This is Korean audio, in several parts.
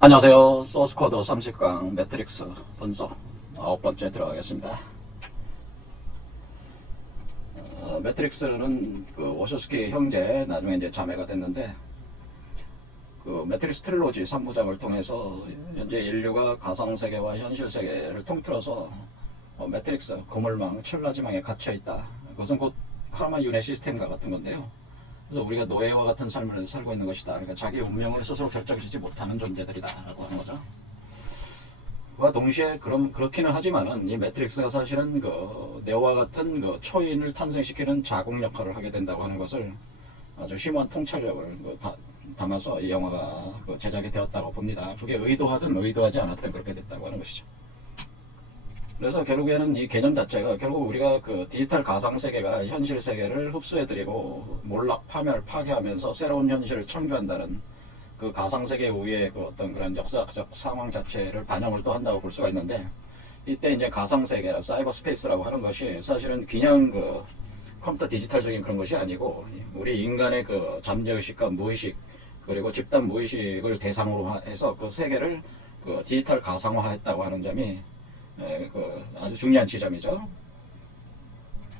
안녕하세요. 소스코드 30강 매트릭스 분석 9번째 들어가겠습니다. 매트릭스는 그 워셔스키 형제 나중에 이제 자매가 됐는데, 그 매트릭스 트릴로지 3부작을 통해서 현재 인류가 가상세계와 현실세계를 통틀어서 매트릭스 거물망 첼라지망에 갇혀있다. 그것은 곧 카르마 윤회 시스템과 같은 건데요. 그래서 우리가 노예와 같은 삶을 살고 있는 것이다. 그러니까 자기 운명을 스스로 결정짓지 못하는 존재들이다라고 하는 거죠. 그와 동시에 그렇기는 하지만은 이 매트릭스가 사실은 그 네오와 같은 그 초인을 탄생시키는 자국 역할을 하게 된다고 하는 것을 아주 심오한 통찰력을 담아서 이 영화가 제작이 되었다고 봅니다. 그게 의도하든 의도하지 않았든 그렇게 됐다고 하는 것이죠. 그래서 결국에는 이 개념 자체가 결국 우리가 그 디지털 가상 세계가 현실 세계를 흡수해드리고 몰락, 파멸, 파괴하면서 새로운 현실을 창조한다는 그 가상 세계 우위의 그 어떤 그런 역사적 상황 자체를 반영을 또 한다고 볼 수가 있는데, 이때 이제 가상 세계라 사이버 스페이스라고 하는 것이 사실은 그냥 그 컴퓨터 디지털적인 그런 것이 아니고 우리 인간의 그 잠재의식과 무의식 그리고 집단 무의식을 대상으로 해서 그 세계를 그 디지털 가상화했다고 하는 점이 그 아주 중요한 지점이죠.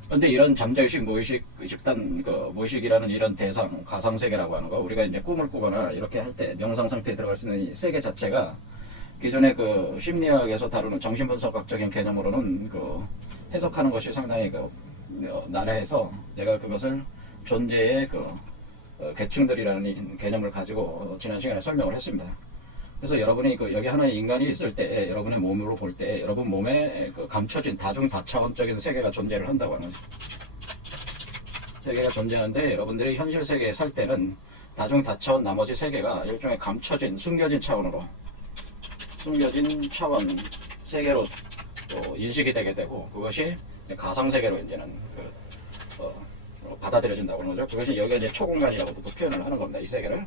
그런데 이런 잠재의식, 무의식, 집단 무의식이라는 이런 대상, 가상세계라고 하는 거, 우리가 이제 꿈을 꾸거나 이렇게 할 때 명상 상태에 들어갈 수 있는 이 세계 자체가 기존의 그 심리학에서 다루는 정신분석학적인 개념으로는 그 해석하는 것이 상당히 난해해서 제가 그것을 존재의 계층들이라는 개념을 가지고 지난 시간에 설명을 했습니다. 그래서 여러분이 여기 하나의 인간이 있을 때, 여러분의 몸으로 볼 때, 여러분 몸에 감춰진 다중다차원적인 세계가 존재를 한다고 하는 세계가 존재하는데, 여러분들이 현실 세계에 살 때는 다중다차원 나머지 세계가 일종의 감춰진, 숨겨진 차원으로, 숨겨진 차원 세계로 인식이 되게 되고, 그것이 가상세계로 이제는 받아들여진다고 하는 거죠. 그것이 여기가 이제 초공간이라고도 또 표현을 하는 겁니다, 이 세계를.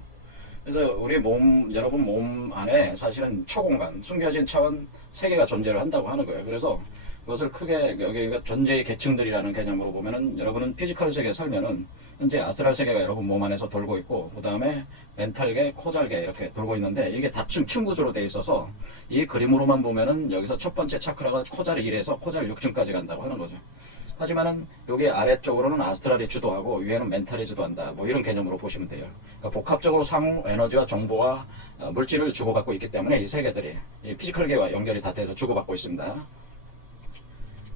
그래서 우리 여러분 몸 안에 사실은 초공간, 숨겨진 차원 세계가 존재를 한다고 하는 거예요. 그래서 그것을 크게 여기가 존재의 계층들이라는 개념으로 보면은, 여러분은 피지컬 세계에 살면은 현재 아스트랄 세계가 여러분 몸 안에서 돌고 있고, 그 다음에 멘탈계, 코잘계 이렇게 돌고 있는데, 이게 다층 구조로 돼 있어서 이 그림으로만 보면은 여기서 첫 번째 차크라가 코잘 1에서 코잘 6층까지 간다고 하는 거죠. 하지만은 여기 아래쪽으로는 아스트랄이 주도하고 위에는 멘탈이 주도한다, 뭐 이런 개념으로 보시면 돼요. 그러니까 복합적으로 상호 에너지와 정보와 물질을 주고받고 있기 때문에 이 세계들이 이 피지컬계와 연결이 다 돼서 주고받고 있습니다.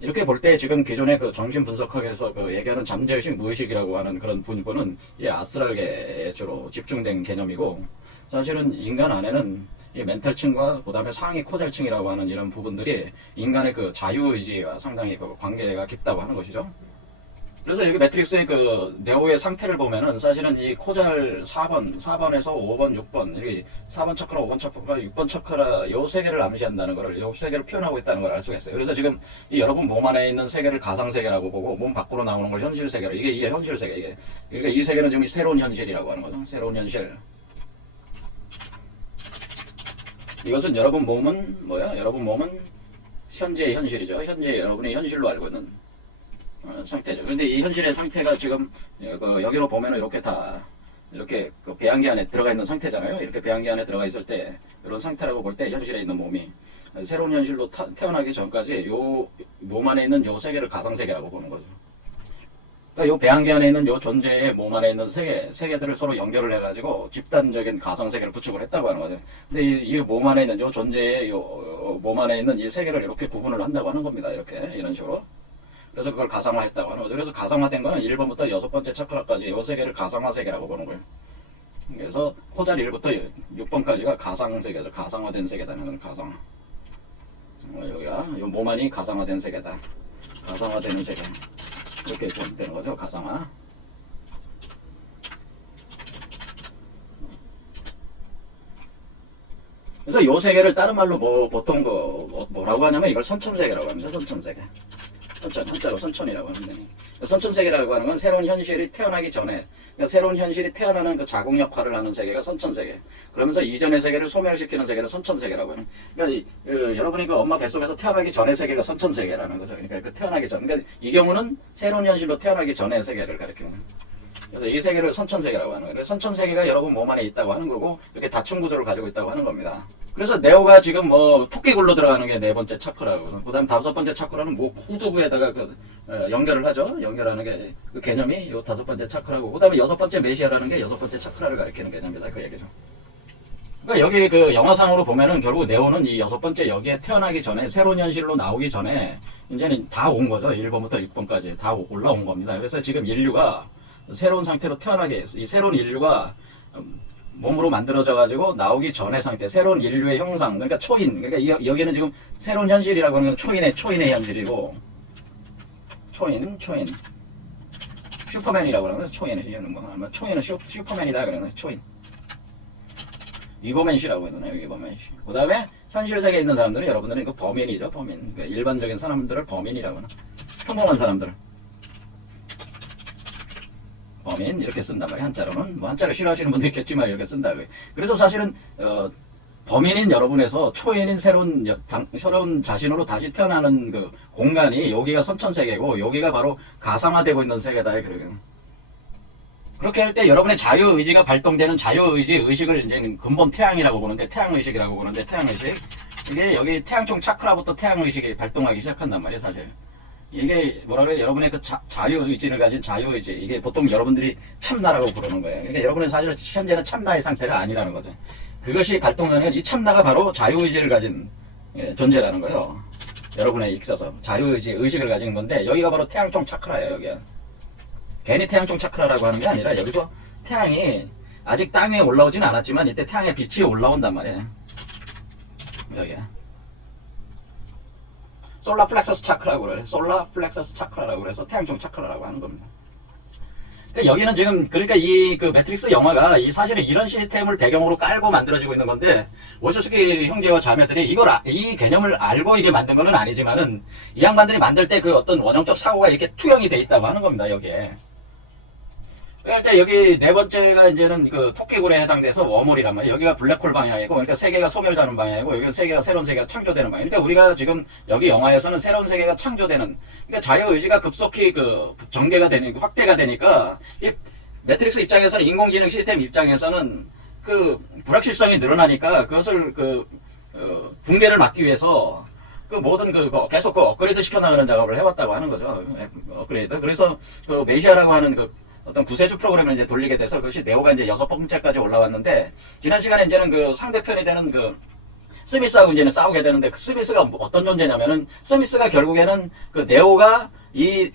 이렇게 볼 때 지금 기존의 그 정신분석학에서 얘기하는 잠재의식, 무의식이라고 하는 그런 분포는 이 아스트랄계에 주로 집중된 개념이고, 사실은 인간 안에는 이 멘탈층과 그 다음에 상위 코잘층이라고 하는 이런 부분들이 인간의 그 자유의지와 상당히 관계가 깊다고 하는 것이죠. 그래서 여기 매트릭스의 네오의 상태를 보면은 사실은 이 코잘 4번에서 5번, 6번, 여기 4번 차크라, 5번 차크라, 6번 차크라, 요 세계를 암시한다는 거를, 요 세계를 표현하고 있다는 걸 알 수가 있어요. 그래서 지금 이 여러분 몸 안에 있는 세계를 가상세계라고 보고, 몸 밖으로 나오는 걸 현실세계로, 이게 현실세계, 그러니까 이 세계는 지금 이 새로운 현실이라고 하는 거죠. 새로운 현실. 이것은 여러분 몸은 뭐야? 여러분 몸은 현재의 현실이죠. 현재 여러분이 현실로 알고 있는 상태죠. 그런데 이 현실의 상태가 지금 여기로 보면은 이렇게 다 이렇게 배양기 안에 들어가 있는 상태잖아요. 이렇게 배양기 안에 들어가 있을 때 이런 상태라고 볼 때 현실에 있는 몸이 새로운 현실로 태어나기 전까지 요 몸 안에 있는 요 세계를 가상세계라고 보는 거죠. 그러니까 요 배양기 안에 있는 요 존재의 몸 안에 있는 세계들을 서로 연결을 해가지고 집단적인 가상세계를 구축을 했다고 하는 거죠. 근데 이 몸 안에 있는 요 존재의 몸 안에 있는 이 세계를 이렇게 구분을 한다고 하는 겁니다. 이런 식으로. 그래서 그걸 가상화했다고 하는 거죠. 그래서 가상화된 거는 1번부터 6번째 차크라까지 요 세계를 가상화 세계라고 보는 거예요. 그래서 코잘 1부터 6번까지가 가상세계다. 가상화된 세계다는 가상화. 여기가 요 몸 안이 가상화된 세계다. 가상화되는 세계. 이렇게 되는 거죠. 가상화. 그래서 요 세계를 다른 말로 보통 뭐라고 하냐면 이걸 선천세계라고 합니다. 선천세계. 한자로 선천이라고 하는데, 선천세계라고 하는 건 새로운 현실이 태어나기 전에, 그러니까 새로운 현실이 태어나는 그 자국 역할을 하는 세계가 선천세계. 그러면서 이전의 세계를 소멸시키는 세계를 선천세계라고 하는. 그러니까 여러분이 엄마 뱃속에서 태어나기 전의 세계가 선천세계라는 거죠. 그러니까 태어나기 전. 그러니까 이 경우는 새로운 현실로 태어나기 전의 세계를 가리키는 거예요. 그래서 이 세계를 선천세계라고 하는 거예요. 선천세계가 여러분 몸 안에 있다고 하는 거고, 이렇게 다층 구조를 가지고 있다고 하는 겁니다. 그래서 네오가 지금 뭐 토끼굴로 들어가는 게 네 번째 차크라고. 그 다음 다섯 번째 차크라는 뭐 후두부에다가 연결을 하죠. 연결하는 게 그 개념이 요 다섯 번째 차크라고. 그 다음에 여섯 번째 메시아라는 게 여섯 번째 차크라를 가리키는 개념이다. 그 얘기죠. 그러니까 여기 그 영화상으로 보면은 결국 네오는 이 여섯 번째 여기에 태어나기 전에 새로운 현실로 나오기 전에 이제는 다 온 거죠. 1번부터 6번까지 다 올라온 겁니다. 그래서 지금 인류가 새로운 상태로 태어나게 했어. 이 새로운 인류가 몸으로 만들어져 가지고 나오기 전의 상태, 새로운 인류의 형상, 그러니까 초인, 그러니까 여기는 지금 새로운 현실이라고 하는 건 초인의 현실이고, 초인, 슈퍼맨이라고 하는 거죠. 초인은 슈퍼맨이다 그러는 거죠. 초인. 위버맨시라고 해도 돼요. 위버맨시. 그 다음에 현실 세계에 있는 사람들은 여러분들은 이거 범인이죠. 범인. 그러니까 일반적인 사람들을 범인이라고 하는, 평범한 사람들. 범인 이렇게 쓴단 말이에요. 한자로는 뭐 한자를 싫어하시는 분도 있겠지만 이렇게 쓴다. 그래서 사실은 범인인 여러분에서 초인인 새로운 자신으로 다시 태어나는 그 공간이 여기가 선천세계고 여기가 바로 가상화되고 있는 세계다. 그렇게 할 때 여러분의 자유의지가 발동되는 의식을 이제 근본 태양이라고 보는데, 태양의식이라고 보는데, 태양의식 이게 여기 태양총 차크라부터 태양의식이 발동하기 시작한단 말이에요. 사실 이게 뭐라 그래요? 여러분의 그 자유의지를 가진 자유의지. 이게 보통 여러분들이 참나라고 부르는 거예요. 그러니까 여러분은 사실 현재는 참나의 상태가 아니라는 거죠. 그것이 발동하는 이 참나가 바로 자유의지를 가진 존재라는 거예요. 여러분에 있어서 의식을 가진 건데, 여기가 바로 태양총 차크라예요. 여기가 괜히 태양총 차크라라고 하는 게 아니라 여기서 태양이 아직 땅에 올라오진 않았지만 이때 태양의 빛이 올라온단 말이에요. 여기야. 솔라 플렉서스 차크라고 그래요. 솔라 플렉서스 차크라라고 그래서 태양총 차크라라고 하는 겁니다. 그러니까 여기는 지금, 그러니까 이 그 매트릭스 영화가 사실은 이런 시스템을 배경으로 깔고 만들어지고 있는 건데, 워셔스키 형제와 자매들이 이 개념을 알고 이게 만든 거는 아니지만은, 이 양반들이 만들 때 그 어떤 원형적 사고가 이렇게 투영이 돼 있다고 하는 겁니다, 여기에. 그러니까 여기 네 번째가 이제는 그 토끼굴에 해당돼서 워몰이란 말이에요. 여기가 블랙홀 방향이고, 그러니까 세계가 소멸되는 방향이고, 여기는 새로운 세계가 창조되는 방향. 그러니까 우리가 지금 여기 영화에서는 새로운 세계가 창조되는, 그러니까 자유의지가 급속히 전개가 되는, 확대가 되니까, 이 매트릭스 입장에서는, 인공지능 시스템 입장에서는 그 불확실성이 늘어나니까 그것을 붕괴를 막기 위해서 모든 계속 업그레이드 시켜나가는 작업을 해왔다고 하는 거죠. 업그레이드. 그래서 메시아라고 하는 어떤 구세주 프로그램을 이제 돌리게 돼서 그것이 네오가 이제 여섯 번째까지 올라왔는데, 지난 시간에 이제는 상대편이 되는 스미스하고 이제는 싸우게 되는데, 스미스가 어떤 존재냐면은, 스미스가 결국에는 네오가 이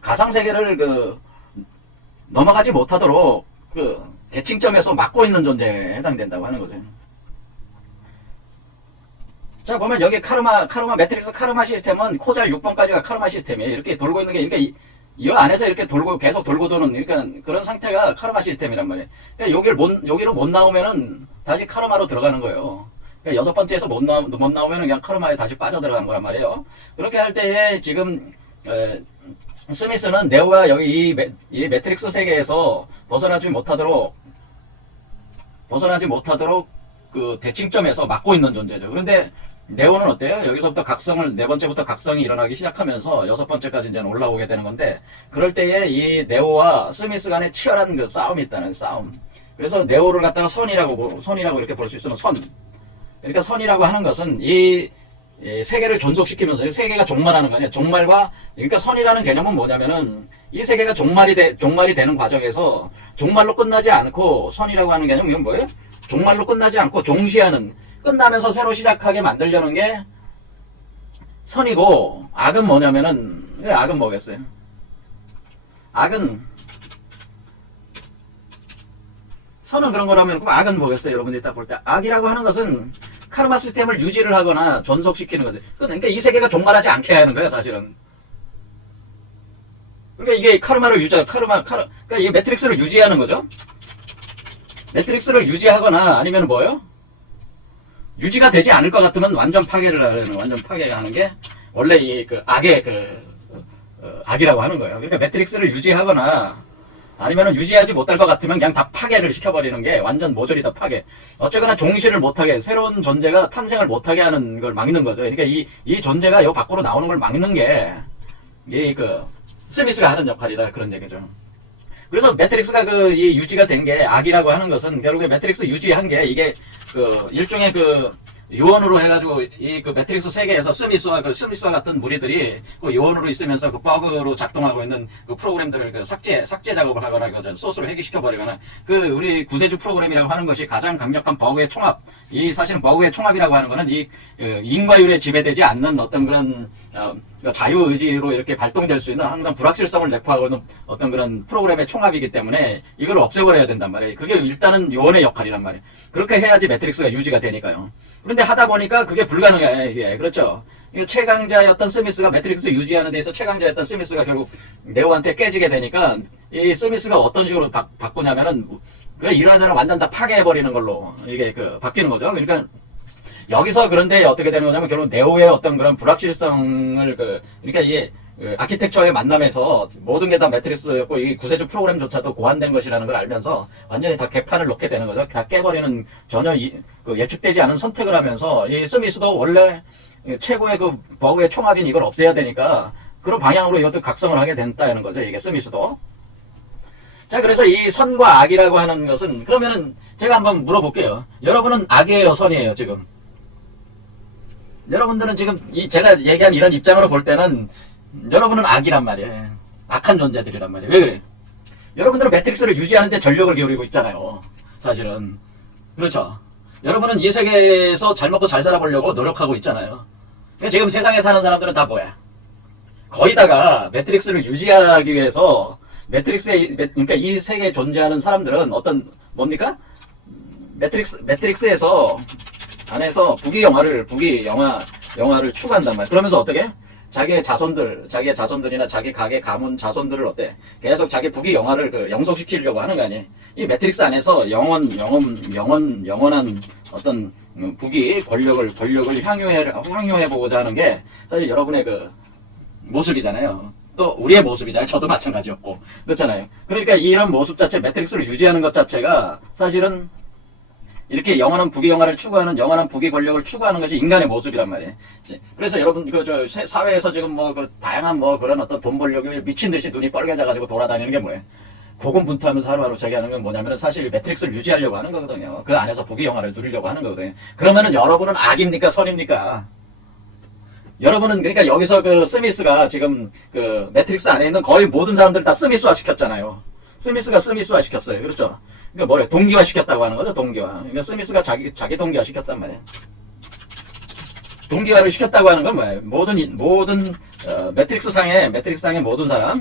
가상세계를 넘어가지 못하도록 대칭점에서 막고 있는 존재에 해당된다고 하는 거죠. 자, 보면 여기 매트릭스 카르마 시스템은 코잘 6번까지가 카르마 시스템이에요. 이렇게 돌고 있는 게, 그러니까 이 안에서 이렇게 계속 돌고 도는, 그러니까 그런 상태가 카르마 시스템이란 말이에요. 그러니까 여기로 못 나오면은 다시 카르마로 들어가는 거예요. 그러니까 여섯 번째에서 못 나오면은 그냥 카르마에 다시 빠져 들어간 거란 말이에요. 그렇게 할 때에 지금, 스미스는 네오가 여기 이 매트릭스 세계에서 벗어나지 못하도록 대칭점에서 막고 있는 존재죠. 그런데 네오는 어때요? 여기서부터 네 번째부터 각성이 일어나기 시작하면서 여섯 번째까지 이제 올라오게 되는 건데, 그럴 때에 이 네오와 스미스 간의 치열한 싸움이 있다는 싸움. 그래서 네오를 갖다가 선이라고 이렇게 볼 수 있으면 그러니까 선이라고 하는 것은 이 세계를 존속시키면서, 이 세계가 종말하는 거 아니에요. 그러니까 선이라는 개념은 뭐냐면은, 이 세계가 종말이 되는 과정에서 종말로 끝나지 않고, 선이라고 하는 개념은 이건 뭐예요? 종말로 끝나지 않고 끝나면서 새로 시작하게 만들려는 게 선이고, 악은 뭐냐면은, 악은 뭐겠어요? 선은 그런 거라면, 그럼 악은 뭐겠어요? 여러분들이 딱 볼 때. 악이라고 하는 것은 카르마 시스템을 유지를 하거나 존속시키는 거지. 그러니까 이 세계가 종말하지 않게 하는 거야, 사실은. 그러니까 이게 그러니까 이 매트릭스를 유지하는 거죠. 매트릭스를 유지하거나 아니면 뭐예요? 유지가 되지 않을 것 같으면 완전 파괴하는 게 원래 악의 악이라고 하는 거예요. 그러니까 매트릭스를 유지하거나 아니면 유지하지 못할 것 같으면 그냥 다 파괴를 시켜버리는 게 완전 모조리 다 파괴. 어쨌거나 종실을 못하게, 새로운 존재가 탄생을 못하게 하는 걸 막는 거죠. 그러니까 이 존재가 요 밖으로 나오는 걸 막는 게 스미스가 하는 역할이다. 그런 얘기죠. 그래서 매트릭스가 유지가 된 게, 악이라고 하는 것은 결국에 매트릭스 유지한 게 이게 일종의 요원으로 해가지고 이 그 매트릭스 세계에서 스미스와 같은 무리들이 그 요원으로 있으면서 그 버그로 작동하고 있는 그 프로그램들을 그 삭제 작업을 하거나 그 소스로 해기시켜 버리거나 그 우리 구세주 프로그램이라고 하는 것이 가장 강력한 버그의 총합. 이 사실은 버그의 총합이라고 하는 거는 이 인과율에 지배되지 않는 어떤 그런 자유의지로 이렇게 발동될 수 있는 항상 불확실성을 내포하고 있는 어떤 그런 프로그램의 총합이기 때문에 이걸 없애버려야 된단 말이에요. 그게 일단은 요원의 역할이란 말이에요. 그렇게 해야지 매트릭스가 유지가 되니까요. 그런데 하다 보니까 그게 불가능해. 이게 그렇죠. 최강자였던 스미스가 매트릭스 유지하는 데 있어 최강자였던 스미스가 결국 네오한테 깨지게 되니까 이 스미스가 어떤 식으로 바꾸냐면은 그래 이러저러 완전 다 파괴해버리는 걸로 이게 바뀌는 거죠. 그러니까 여기서 그런데 어떻게 되는 거냐면 결국 네오의 어떤 그런 불확실성을 그러니까 이게 아키텍처의 만남에서 모든 게 다 매트릭스였고 이 구세주 프로그램조차도 고안된 것이라는 걸 알면서 완전히 다 개판을 놓게 되는 거죠. 다 깨버리는 전혀 예측되지 않은 선택을 하면서 이 스미스도 원래 최고의 그 버그의 총합인 이걸 없애야 되니까 그런 방향으로 이것도 각성을 하게 된다는 거죠. 이게 스미스도. 자, 그래서 이 선과 악이라고 하는 것은 그러면은 제가 한번 물어볼게요. 여러분은 악이에요, 선이에요, 지금? 여러분들은 지금 제가 얘기한 이런 입장으로 볼 때는 여러분은 악이란 말이에요. 악한 존재들이란 말이에요. 왜 그래요? 여러분들은 매트릭스를 유지하는데 전력을 기울이고 있잖아요. 사실은. 그렇죠. 여러분은 이 세계에서 잘 먹고 잘 살아보려고 노력하고 있잖아요. 지금 세상에 사는 사람들은 다 뭐야? 거의다가 매트릭스를 유지하기 위해서 그러니까 이 세계에 존재하는 사람들은 뭡니까? 매트릭스에서 안에서 영화를 추구한단 말이야. 그러면서 어떻게? 자기의 자손들이나 자기 가게 가문 자손들을 어때? 계속 자기 영화를 영속시키려고 하는 거 아니에요? 이 매트릭스 안에서 영원한 어떤 권력을 향유해보고자 하는 게 사실 여러분의 모습이잖아요. 또 우리의 모습이잖아요. 저도 마찬가지였고. 그렇잖아요. 그러니까 이런 모습 자체, 매트릭스를 유지하는 것 자체가 사실은 이렇게 영원한 영화를 추구하는 영원한 권력을 추구하는 것이 인간의 모습이란 말이에요. 그래서 여러분 사회에서 지금 다양한 그런 어떤 돈 벌려고 미친 듯이 눈이 빨개져가지고 돌아다니는 게 뭐예요? 고군분투하면서 하루하루 자기하는 건 뭐냐면은 사실 매트릭스를 유지하려고 하는 거거든요. 그 안에서 영화를 누리려고 하는 거거든요. 그러면은 여러분은 악입니까, 선입니까? 여러분은 그러니까 여기서 스미스가 지금 매트릭스 안에 있는 거의 모든 사람들 다 스미스화 시켰잖아요. 스미스가 스미스화 시켰어요. 그렇죠? 그러니까 뭐래? 동기화 시켰다고 하는 거죠, 동기화. 그러니까 스미스가 자기 동기화 시켰단 말이에요. 동기화를 시켰다고 하는 건 뭐예요? 모든 매트릭스상의 모든 사람을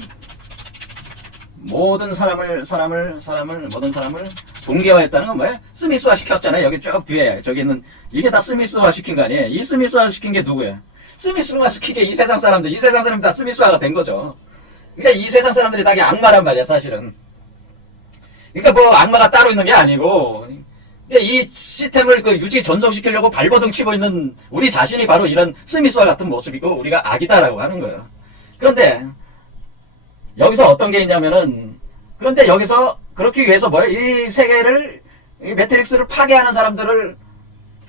동기화했다는 건 뭐예요? 스미스화 시켰잖아요. 여기 쭉 뒤에 저기 있는 이게 다 스미스화 시킨 거 아니에요? 이 스미스화 시킨 게 누구예요? 스미스화 시킨 게 이 세상 사람들 다 스미스화가 된 거죠. 그러니까 이 세상 사람들이 다 악마란 말이야, 사실은. 그러니까 악마가 따로 있는 게 아니고, 이 시스템을 유지 존속시키려고 발버둥 치고 있는 우리 자신이 바로 이런 스미스와 같은 모습이고, 우리가 악이다라고 하는 거예요. 그런데, 여기서 어떤 게 있냐면은, 그런데 여기서, 그렇기 위해서 이 세계를, 이 매트릭스를 파괴하는 사람들을,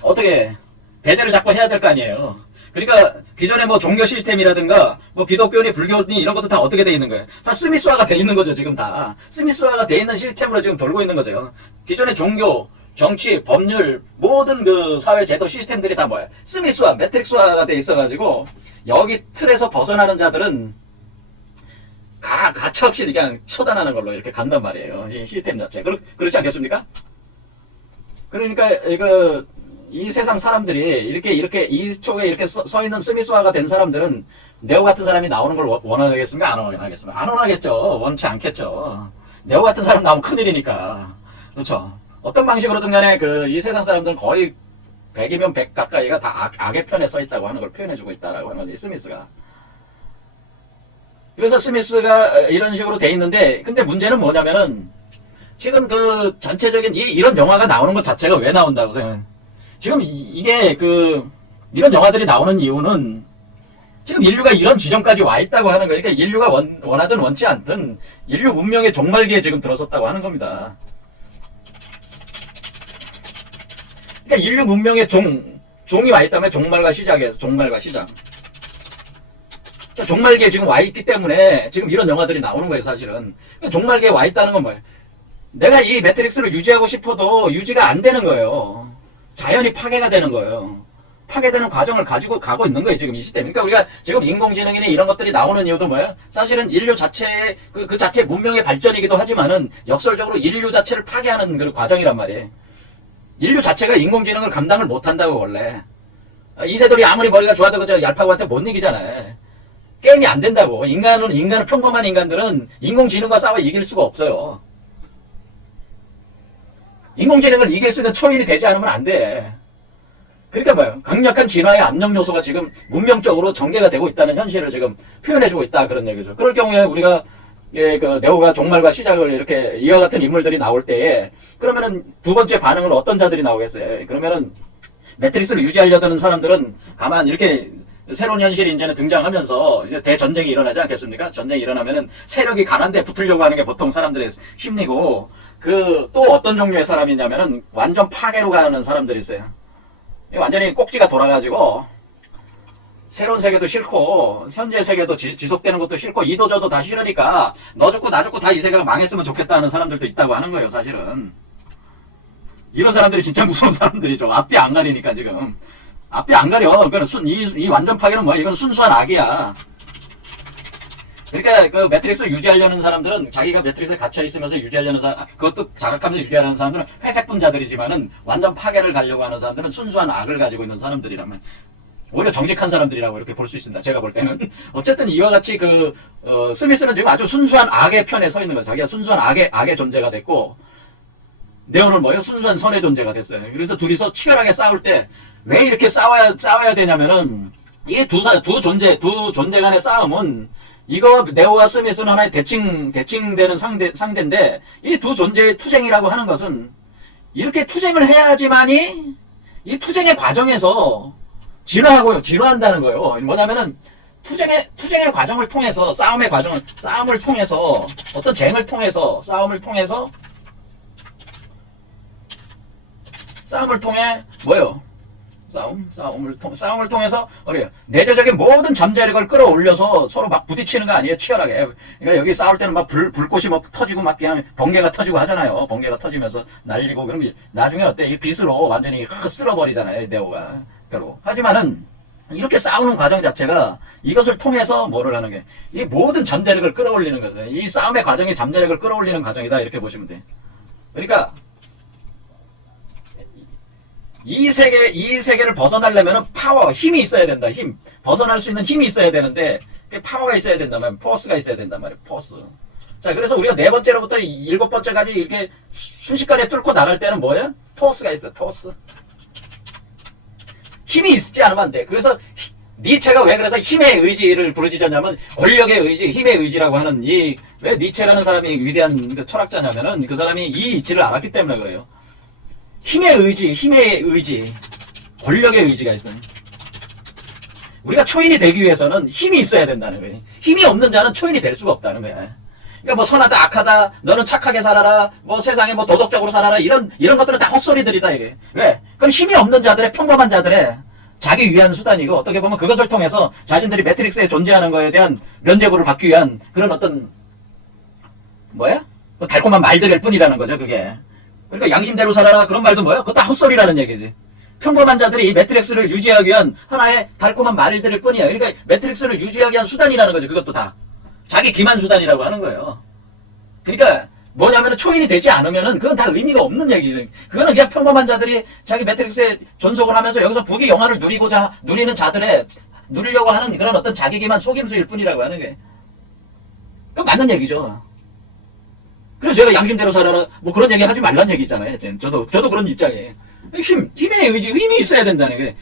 어떻게, 배제를 자꾸 해야 될 거 아니에요. 그러니까 기존의 종교 시스템이라든가 기독교니 불교니 이런 것도 다 어떻게 돼 있는 거예요? 다 스미스화가 돼 있는 거죠. 지금 다 스미스화가 돼 있는 시스템으로 지금 돌고 있는 거죠. 기존의 종교, 정치, 법률 모든 사회 제도 시스템들이 다 뭐야? 스미스화, 매트릭스화가 돼 있어가지고 여기 틀에서 벗어나는 자들은 가차없이 그냥 처단하는 걸로 이렇게 간단 말이에요. 이 시스템 자체. 그렇지 않겠습니까? 그러니까 이 세상 사람들이 이렇게 이쪽에 이렇게 서 있는 스미스화가 된 사람들은 네오 같은 사람이 나오는 걸 원하겠습니까? 안 원하겠습니까? 안 원하겠죠. 원치 않겠죠. 네오 같은 사람 나오면 큰일이니까. 그렇죠. 어떤 방식으로든 간에 이 세상 사람들은 거의 100이면 100 가까이가 다 악의 편에 서 있다고 하는 걸 표현해주고 있다라고 하는 거지, 스미스가. 그래서 스미스가 이런 식으로 돼 있는데, 근데 문제는 뭐냐면은 지금 전체적인 이런 영화가 나오는 것 자체가 왜 나온다고 생각해요? 지금 이게 이런 영화들이 나오는 이유는 지금 인류가 이런 지점까지 와 있다고 하는 거예요. 그러니까 인류가 원하든 원치 않든 인류 문명의 종말기에 지금 들어섰다고 하는 겁니다. 그러니까 인류 문명의 종이 와 있다면 종말과 시작. 그러니까 종말기에 지금 와 있기 때문에 지금 이런 영화들이 나오는 거예요, 사실은. 그러니까 종말기에 와 있다는 건 뭐예요? 내가 이 매트릭스를 유지하고 싶어도 유지가 안 되는 거예요. 자연이 파괴가 되는 거예요. 파괴되는 과정을 가지고 가고 있는 거예요, 지금 이 시대. 그러니까 우리가 지금 인공지능이나 이런 것들이 나오는 이유도 뭐예요? 사실은 인류 자체의, 그 자체 문명의 발전이기도 하지만은 역설적으로 인류 자체를 파괴하는 그 과정이란 말이에요. 인류 자체가 인공지능을 감당을 못 한다고, 원래. 이세돌이 아무리 머리가 좋아도 그저 얄파고한테 못 이기잖아요. 게임이 안 된다고. 인간은 평범한 인간들은 인공지능과 싸워 이길 수가 없어요. 인공지능을 이길 수 있는 초인이 되지 않으면 안 돼. 그러니까 뭐예요? 강력한 진화의 압력 요소가 지금 문명적으로 전개가 되고 있다는 현실을 지금 표현해주고 있다, 그런 얘기죠. 그럴 경우에 우리가 그 네오가 종말과 시작을 이렇게 이와 같은 인물들이 나올 때에 그러면은 두 번째 반응은 어떤 자들이 나오겠어요? 그러면은 매트릭스를 유지하려는 사람들은 가만 이렇게 새로운 현실이 이제는 등장하면서 이제 대전쟁이 일어나지 않겠습니까? 전쟁이 일어나면은 세력이 강한데 붙으려고 하는 게 보통 사람들의 심리고, 그 또 어떤 종류의 사람이냐면은 완전 파괴로 가는 사람들이 있어요. 완전히 꼭지가 돌아가지고 새로운 세계도 싫고 현재 세계도 지속되는 것도 싫고 이도저도 다 싫으니까 너 죽고 나 죽고 다 이 세계가 망했으면 좋겠다는 사람들도 있다고 하는 거예요, 사실은. 이런 사람들이 진짜 무서운 사람들이죠. 앞뒤 안 가리니까 지금. 앞뒤 안 가려. 그러니까 이 완전 파괴는 뭐야? 이건 순수한 악이야. 그러니까 그 매트릭스를 유지하려는 사람들은, 자기가 매트릭스에 갇혀 있으면서 유지하려는 사람, 그것도 자각하면서 유지하려는 사람들은 회색 분자들이지만은 완전 파괴를 가려고 하는 사람들은 순수한 악을 가지고 있는 사람들이라면 오히려 정직한 사람들이라고 이렇게 볼 수 있습니다. 제가 볼 때는. 어쨌든 이와 같이 스미스는 지금 아주 순수한 악의 편에 서 있는 거죠. 자기가 순수한 악의 존재가 됐고, 네오는 뭐예요? 순수한 선의 존재가 됐어요. 그래서 둘이서 치열하게 싸울 때 왜 이렇게 싸워야 되냐면은, 이게 두 존재 간의 싸움은, 이거 네오와 스미스는 하나의 대칭되는 상대인데, 이 두 존재의 투쟁이라고 하는 것은 이렇게 투쟁을 해야지만이 이 투쟁의 과정에서 진화한다는 거예요. 뭐냐면은 투쟁의 과정을 통해서, 싸움을 통해서, 어떤 쟁을 통해서, 싸움을 통해 뭐예요? 싸움을 통해서 내재적인 모든 잠재력을 끌어올려서 서로 막 부딪히는 거 아니에요, 치열하게. 그러니까 여기 싸울 때는 막 불꽃이 막 터지고 막 그냥 번개가 터지고 하잖아요. 번개가 터지면서 날리고, 그러면 나중에 어때? 이 빛으로 완전히 쓸어버리잖아요, 네오가. 결국. 하지만은 이렇게 싸우는 과정 자체가 이것을 통해서 뭐를 하는 게, 이 모든 잠재력을 끌어올리는 거죠. 이 싸움의 과정이 잠재력을 끌어올리는 과정이다, 이렇게 보시면 돼. 그러니까 이 세계를 벗어나려면 힘이 있어야 된다. 벗어날 수 있는 힘이 있어야 되는데, 파워가 있어야 된단 말이에요. 포스가 있어야 된단 말이에요. 포스. 자, 그래서 우리가 4번째로부터 7번째까지 이렇게 순식간에 뚫고 나갈 때는 뭐예요? 포스가 있어요. 포스. 힘이 있지 않으면 안 돼. 그래서 니체가 왜 그래서 힘의 의지를 부르짖었냐면, 권력의 의지, 힘의 의지라고 하는 왜 니체라는 사람이 위대한 철학자냐면은 그 사람이 이 이치를 알았기 때문에 그래요. 힘의 의지, 권력의 의지가 있어요. 우리가 초인이 되기 위해서는 힘이 있어야 된다는 거예요. 힘이 없는 자는 초인이 될 수가 없다는 거야. 그러니까 뭐 선하다, 악하다, 너는 착하게 살아라, 뭐 세상에 뭐 도덕적으로 살아라, 이런 것들은 다 헛소리들이다, 이게. 왜? 그건 힘이 없는 자들의, 평범한 자들의 자기 위한 수단이고, 어떻게 보면 그것을 통해서 자신들이 매트릭스에 존재하는 거에 대한 면죄부를 받기 위한 그런 어떤, 달콤한 말들일 뿐이라는 거죠, 그게. 그러니까 양심대로 살아라, 그런 말도 그것도 다 헛소리라는 얘기지. 평범한 자들이 이 매트릭스를 유지하기 위한 하나의 달콤한 말들일 뿐이야. 그러니까 매트릭스를 유지하기 위한 수단이라는 거죠. 그것도 다 자기 기만 수단이라고 하는 거예요. 그러니까 뭐냐면은 초인이 되지 않으면은 그건 다 의미가 없는 얘기예요. 그거는 그냥 평범한 자들이 자기 매트릭스에 존속을 하면서 여기서 부귀 영화를 누리는 자들의 누리려고 하는 그런 어떤 자기 기만 속임수일 뿐이라고 하는 게, 그건 맞는 얘기죠. 그래서 제가 양심대로 살아라, 뭐 그런 얘기 하지 말란 얘기잖아요. 저도 그런 입장이에요. 힘의 의지, 힘이 있어야 된다는 거예요.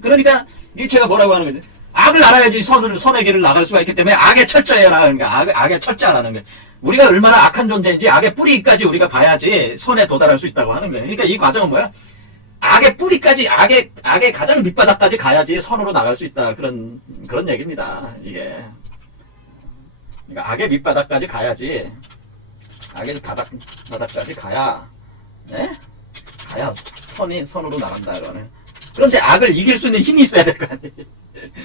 그러니까 니체가 뭐라고 하는 거지? 악을 알아야지 선의 길을 나갈 수가 있기 때문에 악에 철저해야 하는 거야. 악에 철저하라는 거야. 우리가 얼마나 악한 존재인지 악의 뿌리까지 우리가 봐야지 선에 도달할 수 있다고 하는 거예요. 그러니까 이 과정은 뭐야? 악의 뿌리까지, 악의 가장 밑바닥까지 가야지 선으로 나갈 수 있다. 그런 얘기입니다. 이게. 그러니까 악의 밑바닥까지 가야지. 악의 바닥까지 가야, 네? 가야 선으로 나간다, 이거는. 그런데 악을 이길 수 있는 힘이 있어야 될 거 아니에요.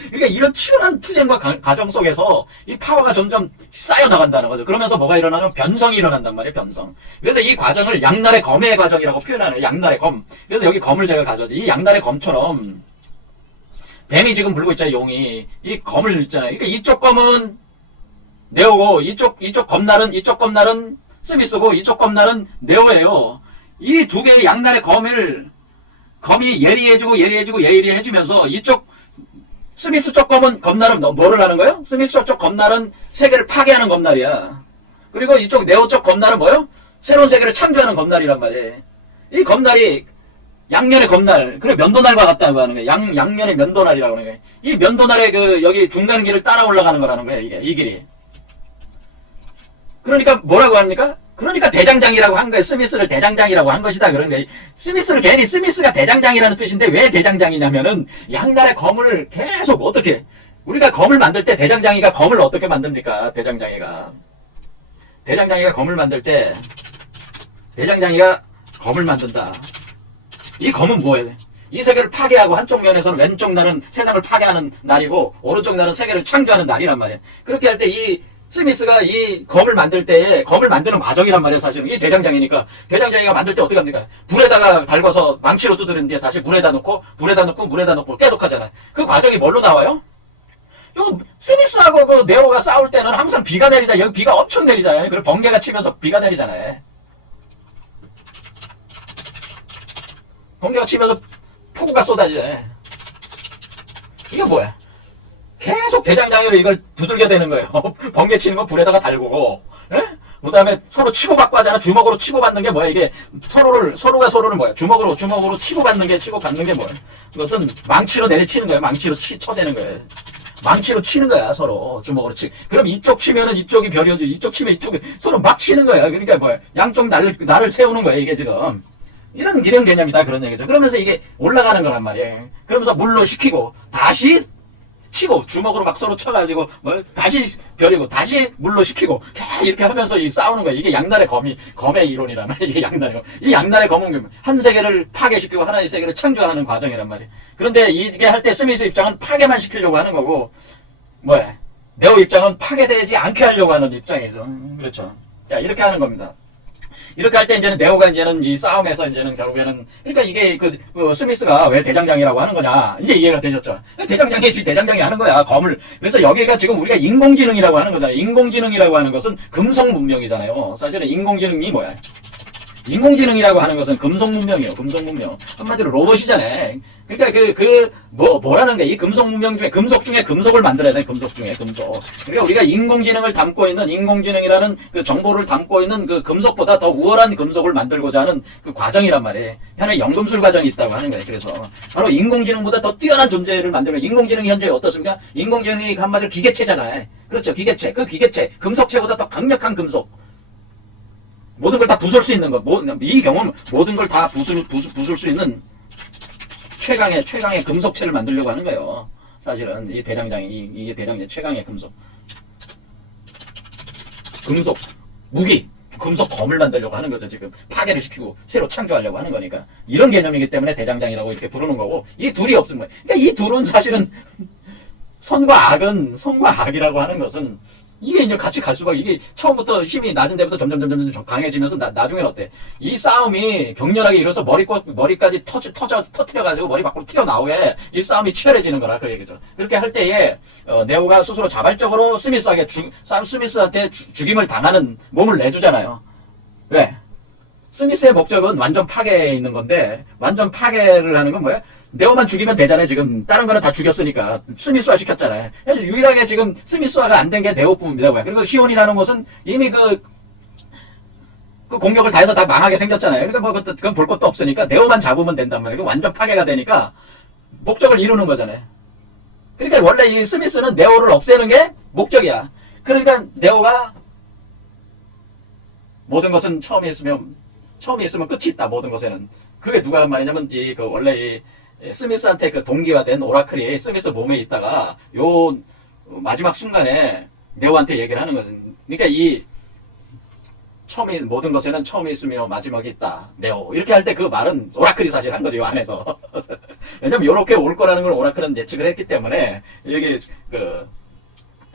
그러니까 이런 치열한 투쟁과 과정 속에서 이 파워가 점점 쌓여 나간다는 거죠. 그러면서 뭐가 일어나면 변성이 일어난단 말이에요. 변성. 그래서 이 과정을 양날의 검의 과정이라고 표현하는 양날의 검. 그래서 여기 검을 제가 가져왔죠. 이 양날의 검처럼 뱀이 지금 물고 있잖아요. 용이 이 검을 있잖아요. 그러니까 이쪽 검은 네오고 이쪽 검날은 스미스고 이쪽 검날은 네오예요. 이 두 개의 양날의 검이 예리해지면서 이쪽 스미스 쪽 검날은 뭐를 하는 거예요? 스미스 쪽 검날은 세계를 파괴하는 검날이야. 그리고 이쪽 네오 쪽 검날은 뭐예요? 새로운 세계를 창조하는 검날이란 말이에요. 이 검날이 양면의 검날, 그래 면도날과 같다고 하는 거예요. 양면의 면도날이라고 하는 거예요. 이 면도날의 여기 중간 길을 따라 올라가는 거라는 거예요. 이 길이. 그러니까 뭐라고 합니까? 그러니까 대장장이라고 한 거예요. 스미스를 대장장이라고 한 것이다. 그런 거예요. 스미스를 괜히 스미스가 대장장이라는 뜻인데 왜 대장장이냐면은 양날의 검을 계속 어떻게 우리가 검을 만들 때 대장장이가 검을 어떻게 만듭니까? 대장장이가 검을 만들 때 대장장이가 검을 만든다. 이 검은 뭐예요? 이 세계를 파괴하고 한쪽 면에서는 왼쪽 날은 세상을 파괴하는 날이고 오른쪽 날은 세계를 창조하는 날이란 말이에요. 그렇게 할 때 이 스미스가 이 검을 만들 때 검을 만드는 과정이란 말이에요. 사실은 이 대장장이니까 대장장이가 만들 때 어떻게 합니까? 불에다가 달궈서 망치로 두드리는 뒤에 다시 물에다 넣고 계속 하잖아요. 그 과정이 뭘로 나와요? 요 스미스하고 그 네오가 싸울 때는 항상 비가 내리잖아요. 여기 비가 엄청 내리잖아요. 그리고 번개가 치면서 비가 내리잖아요. 번개가 치면서 폭우가 쏟아지잖아요. 이게 뭐야? 계속 대장장이로 이걸 두들겨 대는 거예요. 번개 치는 건 불에다가 달구고, 그 다음에 서로 치고받고 하잖아. 주먹으로 치고받는 게 뭐야? 이게 서로가 서로를 뭐야? 주먹으로 치고받는 게 뭐야? 그것은 망치로 내리치는 거예요. 망치로 쳐대는 거예요. 망치로 치는 거야, 서로. 주먹으로 그럼 이쪽 치면은 이쪽이 벼려져. 이쪽 치면 이쪽이 서로 막 치는 거야. 그러니까 뭐야? 양쪽 날을 세우는 거예요, 이게 지금. 이런 개념이다. 그런 얘기죠. 그러면서 이게 올라가는 거란 말이에요. 그러면서 물로 식히고, 다시 치고 주먹으로 막 서로 쳐가지고 다시 벼리고 다시 물로 식히고 이렇게 하면서 이 싸우는 거야. 이게 양날의 검의 이론이란 말이야. 이게 양날의 검. 이 양날의 검은 한 세계를 파괴시키고 하나의 세계를 창조하는 과정이란 말이야. 그런데 이게 할 때 스미스 입장은 파괴만 시키려고 하는 거고 네오 입장은 파괴되지 않게 하려고 하는 입장이죠. 그렇죠. 자, 이렇게 하는 겁니다. 이렇게 할 때 이제는 네오가 이제는 이 싸움에서 이제는 결국에는 그러니까 이게 그 스미스가 왜 대장장이라고 하는 거냐 이제 이해가 되셨죠. 대장장이 하는 거야 검을. 그래서 여기가 지금 우리가 인공지능이라고 하는 거잖아요. 인공지능이라고 하는 것은 금속 문명이잖아요. 사실은 인공지능이 뭐야? 인공지능이라고 하는 것은 금속 문명이에요. 금속 문명. 한마디로 로봇이잖아요. 그러니까 뭐라는 게 이 금속 문명 중에 금속 중에 금속을 만들어야 돼. 금속 중에 금속. 그러니까 우리가 인공지능을 담고 있는 인공지능이라는 그 정보를 담고 있는 그 금속보다 더 우월한 금속을 만들고자 하는 그 과정이란 말이에요. 하나의 연금술 과정이 있다고 하는 거예요. 그래서 바로 인공지능보다 더 뛰어난 존재를 만들고 인공지능이 현재 어떻습니까? 인공지능이 한마디로 기계체잖아요. 그렇죠. 기계체. 그 기계체. 금속체보다 더 강력한 금속. 모든 걸 다 부술 수 있는 것. 이 경우는 모든 걸 다 부술 수 있는 최강의 금속체를 만들려고 하는 거예요. 사실은 이 대장장이 최강의 금속 무기 금속 검을 만들려고 하는 거죠. 지금 파괴를 시키고 새로 창조하려고 하는 거니까 이런 개념이기 때문에 대장장이라고 이렇게 부르는 거고 이 둘이 없은 거예요. 그러니까 이 둘은 사실은 선과 악이라고 하는 것은 이게 이제 같이 갈 수밖에. 이게 처음부터 힘이 낮은 데부터 점점 강해지면서 나중에는 어때? 이 싸움이 격렬하게 일어서 머리까지 터트려가지고 머리 밖으로 튀어나오게 이 싸움이 치열해지는 거라 그 얘기죠. 그렇게 할 때에 네오가 스스로 자발적으로 스미스한테 죽임을 당하는 몸을 내주잖아요. 왜? 스미스의 목적은 완전 파괴에 있는 건데 완전 파괴를 하는 건 뭐야? 네오만 죽이면 되잖아요. 지금 다른 거는 다 죽였으니까 스미스화 시켰잖아요. 유일하게 지금 스미스화가 안 된 게 네오뿐입니다. 그리고 시온이라는 것은 이미 그 공격을 다 해서 다 망하게 생겼잖아요. 그러니까 그건 볼 것도 없으니까 네오만 잡으면 된단 말이에요. 완전 파괴가 되니까 목적을 이루는 거잖아요. 그러니까 원래 이 스미스는 네오를 없애는 게 목적이야. 그러니까 네오가 모든 것은 처음에 있으면 끝이 있다. 모든 것에는. 그게 누가 한 말이냐면 원래 스미스한테 그 동기화된 오라클이 스미스 몸에 있다가 요 마지막 순간에 네오한테 얘기를 하는 거거든. 그러니까 처음이 모든 것에는 처음이 있으며 마지막이 있다. 네오. 이렇게 할 때 그 말은 오라클이 사실 한 거죠, 이 안에서. 왜냐면 요렇게 올 거라는 걸 오라클은 예측을 했기 때문에 여기 그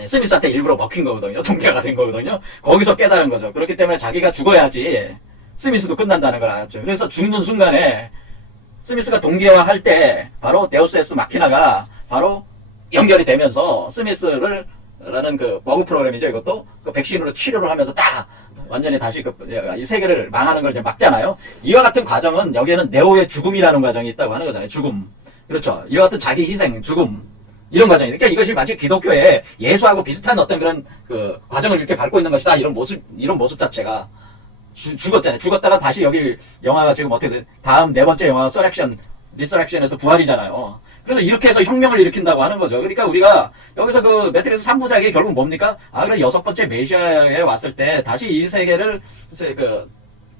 스미스한테 일부러 먹힌 거거든요. 동기화가 된 거거든요. 거기서 깨달은 거죠. 그렇기 때문에 자기가 죽어야지 스미스도 끝난다는 걸 알았죠. 그래서 죽는 순간에 스미스가 동기화 할 때 바로 데우스 에스 마키나가 바로 연결이 되면서 스미스를 라는 그 버그 프로그램이죠. 이것도 그 백신으로 치료를 하면서 딱 완전히 다시 이 세계를 망하는 걸 이제 막잖아요. 이와 같은 과정은 여기에는 네오의 죽음이라는 과정이 있다고 하는 거잖아요. 죽음. 그렇죠. 이와 같은 자기 희생, 죽음. 이런 과정이. 그러니까 이것이 마치 기독교의 예수하고 비슷한 어떤 그런 그 과정을 이렇게 밟고 있는 것이다. 이런 모습 자체가. 죽었잖아요. 죽었다가 다시 여기 영화가 지금 어떻게 돼? 다음 네 번째 영화가 리서렉션에서 부활이잖아요. 그래서 이렇게 해서 혁명을 일으킨다고 하는 거죠. 그러니까 우리가 여기서 그 매트릭스 3부작이 결국 뭡니까? 그래 여섯 번째 메시아에 왔을 때 다시 이 세계를 그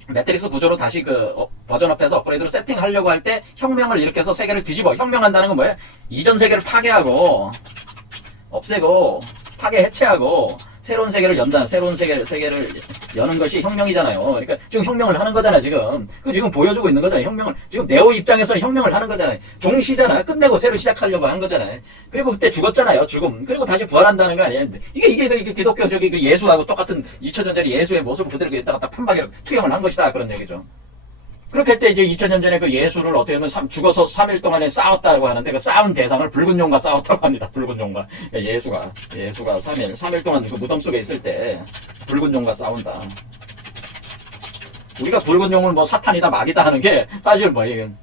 매트릭스 구조로 다시 그 버전업해서 업그레이드로 세팅하려고 할 때 혁명을 일으켜서 세계를 뒤집어. 혁명한다는 건 뭐예요? 이전 세계를 파괴하고 없애고 해체하고 새로운 세계를 연다는, 새로운 세계를 여는 것이 혁명이잖아요. 그러니까 지금 혁명을 하는 거잖아요, 지금. 그 지금 보여주고 있는 거잖아요, 혁명을. 지금 네오 입장에서는 혁명을 하는 거잖아요. 종시잖아요. 끝내고 새로 시작하려고 하는 거잖아요. 그리고 그때 죽었잖아요, 죽음. 그리고 다시 부활한다는 거 아니에요. 이게 기독교적인 그 예수하고 똑같은 2000년 전에 예수의 모습을 그대로 여기다가 딱 판박이로 투영을 한 것이다, 그런 얘기죠. 그렇게 할 때 이제 2000년 전에 그 예수를 어떻게 보면 죽어서 3일 동안에 싸웠다고 하는데 그 싸운 대상을 붉은 용과 싸웠다고 합니다. 붉은 용과. 예수가 3일 동안 그 무덤 속에 있을 때 붉은 용과 싸운다. 우리가 붉은 용을 뭐 사탄이다 마귀다 하는 게 사실 뭐 이건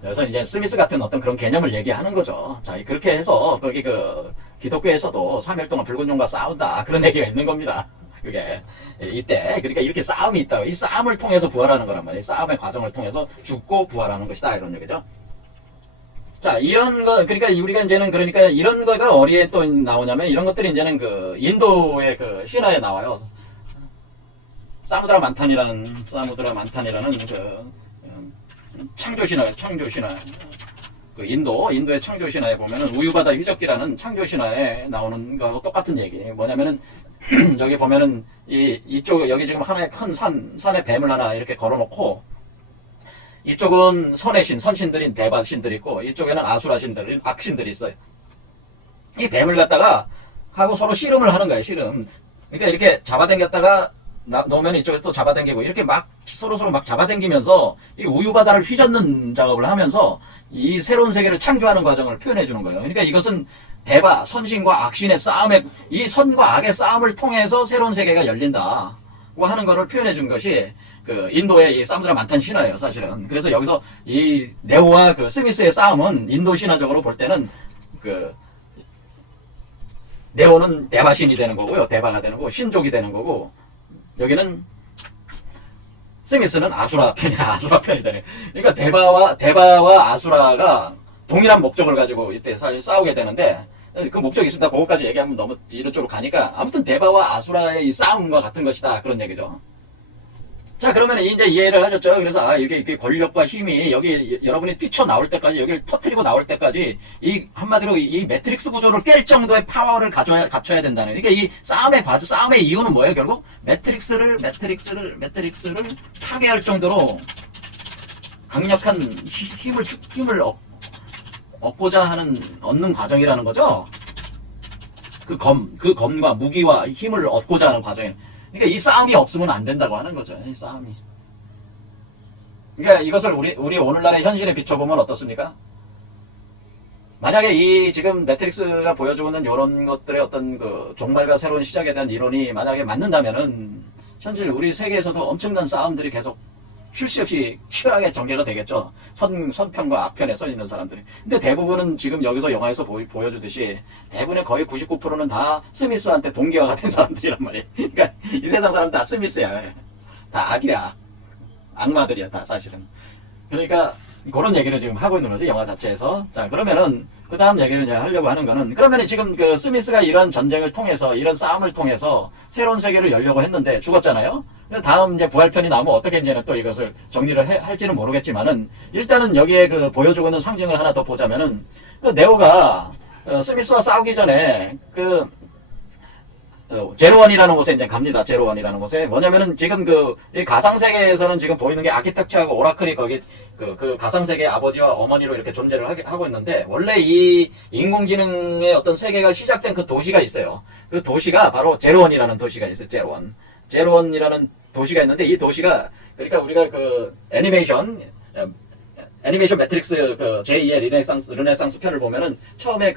그래서 이제 스미스 같은 어떤 그런 개념을 얘기하는 거죠. 자, 그렇게 해서 거기 그 기독교에서도 3일 동안 붉은 용과 싸운다. 그런 얘기가 있는 겁니다. 그게 이때 그러니까 이렇게 싸움이 있다고. 이 싸움을 통해서 부활하는 거란 말이에요. 싸움의 과정을 통해서 죽고 부활하는 것이다, 이런 얘기죠. 자, 이런 거 그러니까 우리가 이제는 그러니까 이런 거가 어디에 또 나오냐면 이런 것들이 이제는 그 인도의 그 신화에 나와요. 사무드라 만탄이라는 그 창조 신화. 그 인도의 창조 신화에 보면은 우유바다 희적기라는 창조 신화에 나오는 거하고 똑같은 얘기. 뭐냐면은 여기 보면은 이쪽 여기 지금 하나의 큰 산에 뱀을 하나 이렇게 걸어놓고 이쪽은 선신들인 대바신들이 있고 이쪽에는 아수라신들인 악신들이 있어요. 이 뱀을 갖다가 하고 서로 씨름을 하는 거예요. 씨름. 그러니까 이렇게 잡아당겼다가 놓으면 이쪽에서 또 잡아당기고 이렇게 막 서로 막 잡아당기면서 이 우유바다를 휘젓는 작업을 하면서 이 새로운 세계를 창조하는 과정을 표현해 주는 거예요. 그러니까 이것은 대바, 선신과 악신의 싸움에, 이 선과 악의 싸움을 통해서 새로운 세계가 열린다고 하는 것을 표현해 준 것이 그 인도의 이 사무드라 만탄 신화예요, 사실은. 그래서 여기서 이 네오와 그 스미스의 싸움은 인도 신화적으로 볼 때는 그 네오는 대바신이 되는 거고요. 대바가 되는 거고 신족이 되는 거고 여기는 스미스는 아수라 편이다. 그러니까 대바와 아수라가 동일한 목적을 가지고 이때 사실 싸우게 되는데 그 목적이 있습니다. 그거까지 얘기하면 너무 이쪽으로 가니까 아무튼 대바와 아수라의 이 싸움과 같은 것이다. 그런 얘기죠. 자, 그러면 이제 이해를 하셨죠? 그래서 이렇게 권력과 힘이 여기 여러분이 뛰쳐나올 때까지 여기를 터트리고 나올 때까지 이 한마디로 이 매트릭스 구조를 깰 정도의 파워를 갖춰야 된다는. 그러니까 이 싸움의 이유는 뭐예요? 결국 매트릭스를 파괴할 정도로 강력한 힘을 얻고자 얻는 과정이라는 거죠. 그 검과 무기와 힘을 얻고자 하는 과정이에요. 그러니까 이 싸움이 없으면 안 된다고 하는 거죠. 이 싸움이. 그러니까 이것을 우리 오늘날의 현실에 비춰보면 어떻습니까? 만약에 이 지금 매트릭스가 보여주고 있는 이런 것들의 어떤 그 종말과 새로운 시작에 대한 이론이 만약에 맞는다면은 현실 우리 세계에서도 엄청난 싸움들이 계속 쉴 새 없이 치열하게 전개가 되겠죠. 선편과 악편에 서 있는 사람들이. 근데 대부분은 지금 여기서 영화에서 보여주듯이 대부분의 거의 99%는 다 스미스한테 동기화가 된 사람들이란 말이에요. 그러니까 이 세상 사람 다 스미스야. 다 악이야. 악마들이야, 다 사실은. 그러니까 그런 얘기를 지금 하고 있는 거죠, 영화 자체에서. 자, 그러면은 그 다음 얘기를 이제 하려고 하는 거는 그러면은 지금 그 스미스가 이런 전쟁을 통해서 이런 싸움을 통해서 새로운 세계를 열려고 했는데 죽었잖아요. 다음 이제 부활편이 나오면 어떻게 이제는 또 이것을 정리를 할지는 모르겠지만은 일단은 여기에 그 보여주고 있는 상징을 하나 더 보자면은 그 네오가 스미스와 싸우기 전에 그 제로원이라는 곳에 이제 갑니다. 제로원이라는 곳에. 뭐냐면은 지금 이 가상세계에서는 지금 보이는 게 아키텍처하고 오라클이 거기 그 가상세계의 아버지와 어머니로 이렇게 존재를 하고 있는데, 원래 이 인공지능의 어떤 세계가 시작된 그 도시가 있어요. 그 도시가 바로 제로원이라는 도시가 있어요. 제로원. 제로원이라는 도시가 있는데, 이 도시가, 그러니까 우리가 애니메이션 매트릭스 제2의 르네상스 편을 보면은 처음에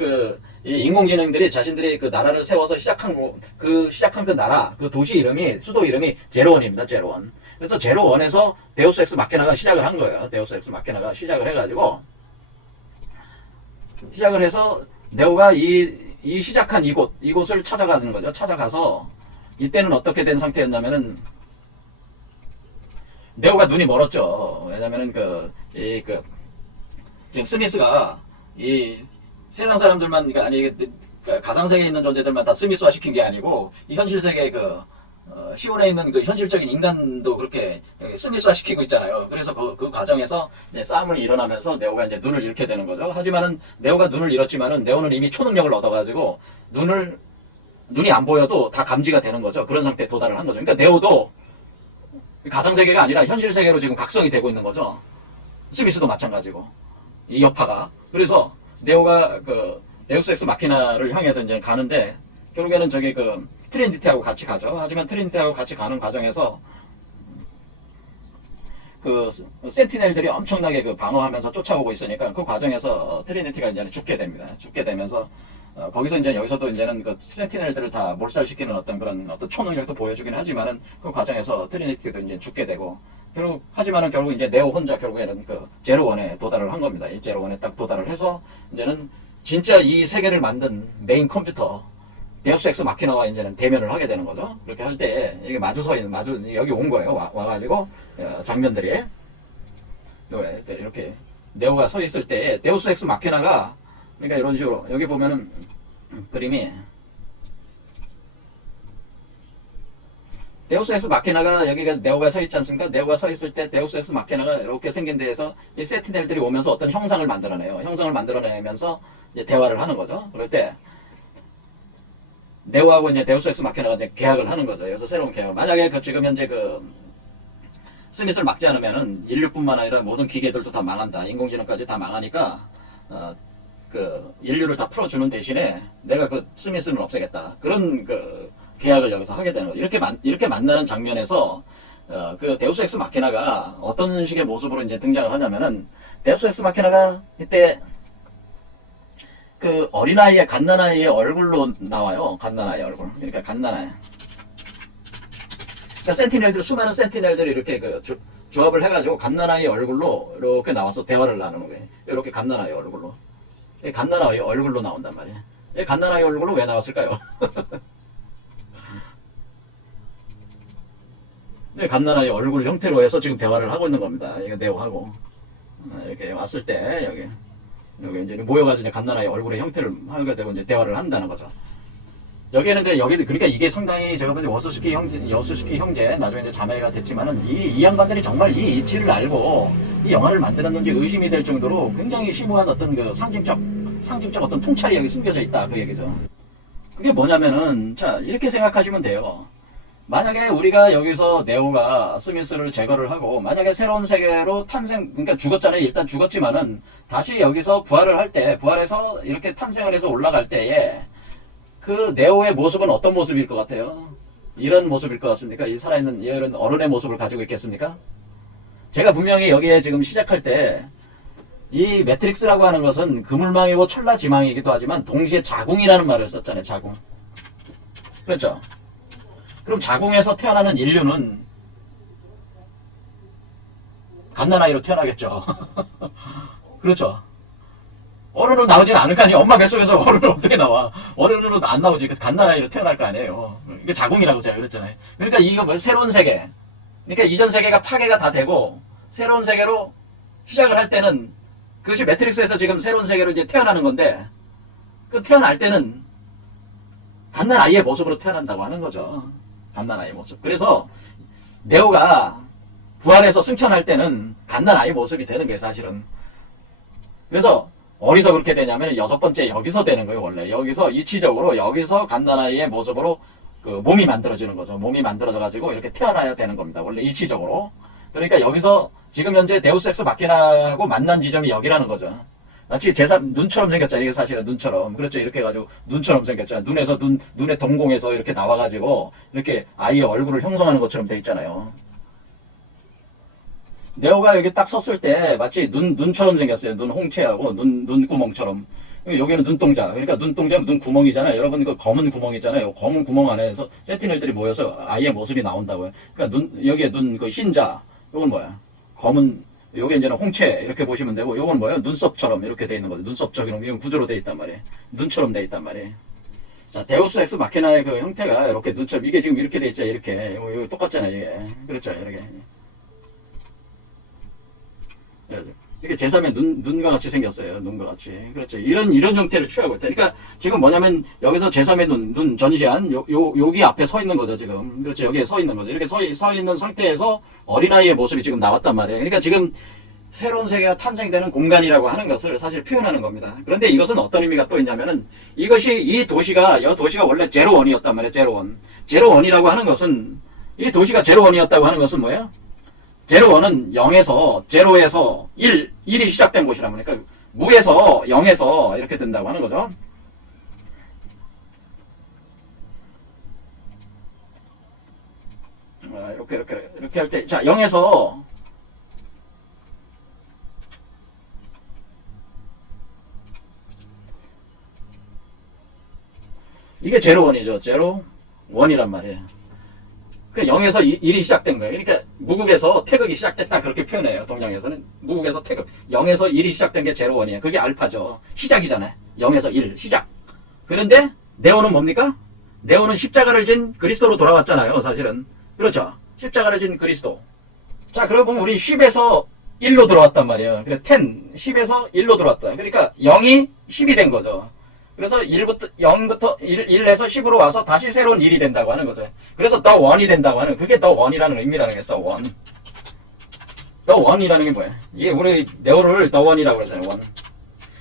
이 인공지능들이 자신들이 그 나라를 세워서 시작한 그 나라, 그 도시 이름이, 수도 이름이 제로원입니다. 제로원. 그래서 제로원에서 데우스 엑스 마키나가 시작을 한 거예요. 데우스 엑스 마키나가 시작을 해가지고, 시작을 해서 네오가 이 시작한 이곳을 찾아가는 거죠. 찾아가서, 이때는 어떻게 된 상태였냐면은, 네오가 눈이 멀었죠. 왜냐면은 지금 스미스가 이 세상 사람들만, 가상세계에 있는 존재들만 다 스미스화 시킨 게 아니고, 이 현실세계 시온에 있는 현실적인 인간도 그렇게 스미스화 시키고 있잖아요. 그래서 그 과정에서 이제 싸움을 일어나면서 네오가 이제 눈을 잃게 되는 거죠. 하지만은 네오가 눈을 잃었지만은 네오는 이미 초능력을 얻어가지고 눈이 안 보여도 다 감지가 되는 거죠. 그런 상태에 도달을 한 거죠. 그러니까 네오도 가상세계가 아니라 현실세계로 지금 각성이 되고 있는 거죠. 스미스도 마찬가지고. 이 여파가. 그래서 네오가 데우스 엑스 마키나를 향해서 이제 가는데, 결국에는 트리니티하고 같이 가죠. 하지만 트리니티하고 같이 가는 과정에서 센티넬들이 엄청나게 방어하면서 쫓아오고 있으니까, 그 과정에서 트리니티가 이제 죽게 됩니다. 죽게 되면서 거기서 이제 여기서도 이제는 센티넬들을 다 몰살시키는 어떤 초능력도 보여주긴 하지만은, 그 과정에서 트리니티도 이제 죽게 되고, 하지만은 결국 이제 네오 혼자 결국에는 제로원에 도달을 한 겁니다. 이 제로원에 딱 도달을 해서 이제는 진짜 이 세계를 만든 메인 컴퓨터 데우스 엑스 마키나와 이제는 대면을 하게 되는 거죠. 그렇게 할 때 이게 여기 온 거예요. 와가지고 장면들이 이렇게 네오가 서 있을 때 데우스 엑스 마키나가, 그러니까 이런 식으로 여기 보면은 그림이 데우스 엑스 마키나가, 여기가 네오가 서 있지 않습니까? 네오가 서 있을 때 데우스 엑스 마키나가 이렇게 생긴 데에서 이 세티넬들이 오면서 어떤 형상을 만들어내요. 형상을 만들어내면서 이제 대화를 하는 거죠. 그럴 때 네오하고 이제 데우스 엑스 마키나가 이제 계약을 하는 거죠. 그래서 새로운 계약. 만약에 지금 현재 스미스를 막지 않으면은 인류뿐만 아니라 모든 기계들도 다 망한다. 인공지능까지 다 망하니까 인류를 다 풀어주는 대신에 내가 스미스는 없애겠다. 그런 계약을 여기서 하게 되는 거죠. 이렇게 만나는 장면에서 데우스 엑스 마키나가 어떤 식의 모습으로 이제 등장을 하냐면은, 데우스 엑스 마키나가 이때 어린아이의 갓난아이의 얼굴로 나와요. 갓난아이 얼굴. 그러니까 갓난아이. 그러니까 수많은 센티넬들이 이렇게 조합을 해가지고 갓난아이 얼굴로 이렇게 나와서 대화를 나누는 거예요. 이렇게 갓난아이 얼굴로. 갓난아이 얼굴로 나온단 말이에요. 갓난아이 얼굴로 왜 나왔을까요? 갓난아이 얼굴 형태로 해서 지금 대화를 하고 있는 겁니다. 이거 네오하고. 이렇게 왔을 때, 여기 이제 모여가지고 이제 갓난아이 얼굴의 형태를 하게 되고 이제 대화를 한다는 거죠. 그러니까 이게 상당히 제가 보기에 여스스키 형제, 나중에 이제 자매가 됐지만은, 이 양반들이 정말 이 이치를 알고 이 영화를 만들었는지 의심이 될 정도로 굉장히 심오한 어떤 상징적 어떤 통찰이 여기 숨겨져 있다. 그 얘기죠. 그게 뭐냐면은, 자, 이렇게 생각하시면 돼요. 만약에 우리가 여기서 네오가 스미스를 제거를 하고, 만약에 새로운 세계로 그러니까 죽었잖아요. 일단 죽었지만은, 다시 여기서 부활해서 이렇게 탄생을 해서 올라갈 때에, 네오의 모습은 어떤 모습일 것 같아요? 이런 모습일 것 같습니까? 이 살아있는 이런 어른의 모습을 가지고 있겠습니까? 제가 분명히 여기에 지금 시작할 때, 이 매트릭스라고 하는 것은 그물망이고 천라지망이기도 하지만, 동시에 자궁이라는 말을 썼잖아요. 자궁. 그렇죠? 그럼 자궁에서 태어나는 인류는 갓난아이로 태어나겠죠. 그렇죠. 어른으로 나오진 않을 거 아니에요. 엄마 뱃속에서 어른으로 어떻게 나와. 어른으로 안 나오지. 갓난아이로 태어날 거 아니에요. 이게 자궁이라고 제가 그랬잖아요. 그러니까 이거 새로운 세계. 그러니까 이전 세계가 파괴가 다 되고 새로운 세계로 시작을 할 때는, 그것이 매트릭스에서 지금 새로운 세계로 이제 태어나는 건데, 태어날 때는 갓난아이의 모습으로 태어난다고 하는 거죠. 갓난아이 모습. 그래서 네오가 부활해서 승천할 때는 갓난아이 모습이 되는 거예요, 사실은. 그래서 어디서 그렇게 되냐면 6번째 여기서 되는 거예요, 원래. 여기서 이치적으로 여기서 갓난아이의 모습으로 그 몸이 만들어지는 거죠. 몸이 만들어져 가지고 이렇게 태어나야 되는 겁니다. 원래 일치적으로. 그러니까 여기서 지금 현재 데우스 엑스 마키나하고 만난 지점이 여기라는 거죠. 마치 눈처럼 생겼잖아요. 이게 사실은 눈처럼. 그렇죠. 이렇게 해가지고 눈처럼 생겼잖아요. 눈의 동공에서 이렇게 나와가지고 이렇게 아이의 얼굴을 형성하는 것처럼 돼 있잖아요. 네오가 여기 딱 섰을 때 마치 눈처럼 생겼어요. 눈 홍채하고 눈구멍처럼. 여기는 눈동자. 그러니까 눈동자는 눈구멍이잖아요. 여러분, 그 검은 구멍이잖아요. 검은 구멍 안에서 센티넬들이 모여서 아이의 모습이 나온다고요. 그러니까 여기에 그 흰자. 요건 뭐야? 검은, 요게 이제는 홍채. 이렇게 보시면 되고, 요건 뭐예요? 눈썹처럼 이렇게 돼 있는 거죠. 눈썹적인, 이건 구조로 돼 있단 말이에요. 눈처럼 돼 있단 말이에요. 자, 데우스 엑스 마키나의 그 형태가 이렇게 눈처럼, 이게 지금 이렇게 돼 있죠. 이렇게. 이거 똑같잖아요. 이게. 그렇죠. 이렇게. 이렇게 제3의 눈과 같이 생겼어요. 눈과 같이. 그렇죠. 이런 형태를 취하고 있다. 그러니까 지금 뭐냐면 여기서 제3의 눈 전시한 여기 앞에 서 있는 거죠, 지금. 그렇죠. 여기에 서 있는 거죠. 이렇게 서 있는 상태에서 어린아이의 모습이 지금 나왔단 말이에요. 그러니까 지금 새로운 세계가 탄생되는 공간이라고 하는 것을 사실 표현하는 겁니다. 그런데 이것은 어떤 의미가 또 있냐면은 이 도시가 원래 제로원이었단 말이에요. 제로원이라고 하는 것은 이 도시가 제로원이었다고 하는 것은 뭐예요? 제로원은 0에서, 제로에서 1이 시작된 곳이란 말이에요. 그러니까 무에서 0에서 이렇게 된다고 하는 거죠. 이렇게 할 때, 자, 0에서, 이게 제로원이죠. 제로원이란 말이에요. 그 0에서 1이 시작된 거예요. 그러니까 무국에서 태극이 시작됐다 그렇게 표현해요. 동양에서는 무국에서 태극 0에서 1이 시작된 게 제로원이에요. 그게 알파죠. 시작이잖아요. 0에서 1 시작. 그런데 네오는 뭡니까? 네오는 십자가를 진 그리스도로 돌아왔잖아요. 사실은. 그렇죠. 십자가를 진 그리스도. 자, 그러고 보면 우리 10에서 1로 들어왔단 말이에요. 그래 10에서 1로 들어왔다. 그러니까 0이 10이 된 거죠. 그래서 0부터 1에서 10으로 와서 다시 새로운 1이 된다고 하는 거죠. 그래서 더 원이 된다고 하는, 그게 더 원이라는 의미라는 게 더 원. 더 원이라는 게 뭐야? 이게 우리 네오를 더 원이라고 그러잖아요. 원.